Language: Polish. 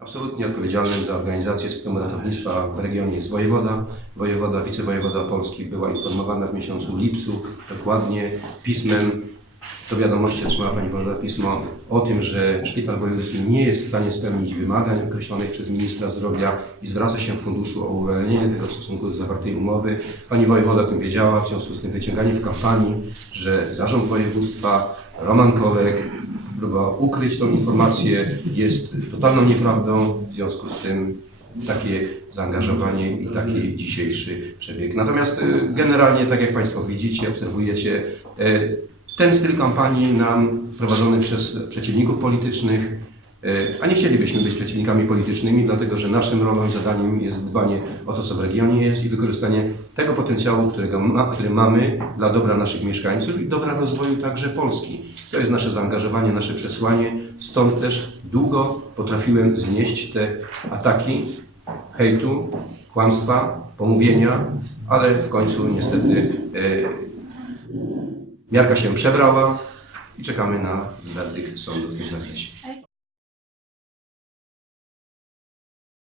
Absolutnie odpowiedzialnym za organizację systemu ratownictwa w regionie jest wojewoda. Wojewoda, wicewojewoda Polski była informowana w miesiącu lipcu dokładnie pismem. Do wiadomości otrzymała Pani Wojewoda pismo o tym, że Szpital Wojewódzki nie jest w stanie spełnić wymagań określonych przez Ministra Zdrowia i zwraca się w funduszu o uwolnienie tego w stosunku do zawartej umowy. Pani Wojewoda o tym wiedziała, w związku z tym wyciąganie w kampanii, że Zarząd Województwa, Roman Kolek próbował ukryć tą informację, jest totalną nieprawdą, w związku z tym takie zaangażowanie i taki dzisiejszy przebieg. Natomiast e, generalnie, tak jak Państwo widzicie, obserwujecie, e, ten styl kampanii nam prowadzony przez przeciwników politycznych, a nie chcielibyśmy być przeciwnikami politycznymi, dlatego że naszym rolą i zadaniem jest dbanie o to, co w regionie jest i wykorzystanie tego potencjału, którego ma, który mamy dla dobra naszych mieszkańców i dobra rozwoju także Polski. To jest nasze zaangażowanie, nasze przesłanie. Stąd też długo potrafiłem znieść te ataki hejtu, kłamstwa, pomówienia, ale w końcu niestety e, miarka się przebrała i czekamy na werdykt sądu w tym zakresie.